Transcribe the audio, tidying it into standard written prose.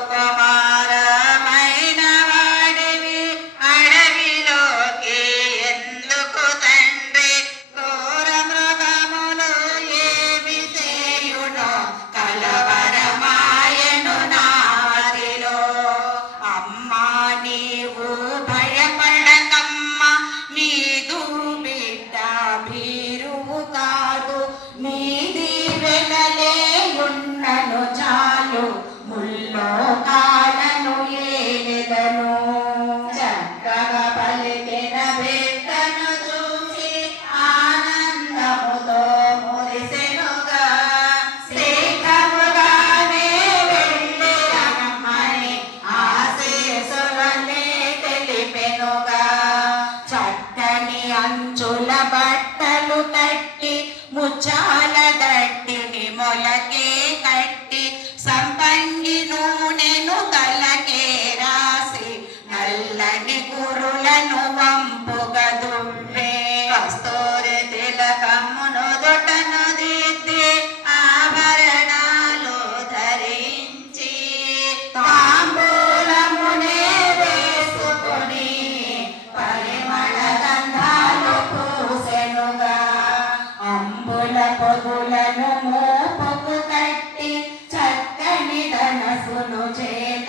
సుకుమారమైన వాడివి అడవిలోకి ఎందుకు తండ్రి ఘోర మృగములు ఏమి చేయునో కలవరమాయను నాదిలో అమ్మా నీవు భయపడకమ్మ నీదు బిడ్డ భీరువు కాదు నీది వెనలేయున్నను చాలు ముల్లోకాలను ఏలెదను చక్కగా పలికిన బిడ్డను చూసి ఆనందముతో మురిసెనుగా శీఘ్రముగానే వెళ్ళి రమ్మని ఆశీస్సులనే తెలిపెనుగా చక్కని అంచుల బట్టలు కట్టి ముచ్చాల దట్టిని మొలకే కట్టి సంపంగి నూనెను తలకే రాసి నల్లని కురులను వంపుగా దువ్వే కస్తూరి తిలకమ్మును దొటను దిద్ది ఆభరణాలు ధరించి తాంబూలమునే వేసుకొని పరిమళ గంధాలు పూసెనుగా అంబుల పొగులను మోపుకు కట్టి చక్కని ధనసును చేత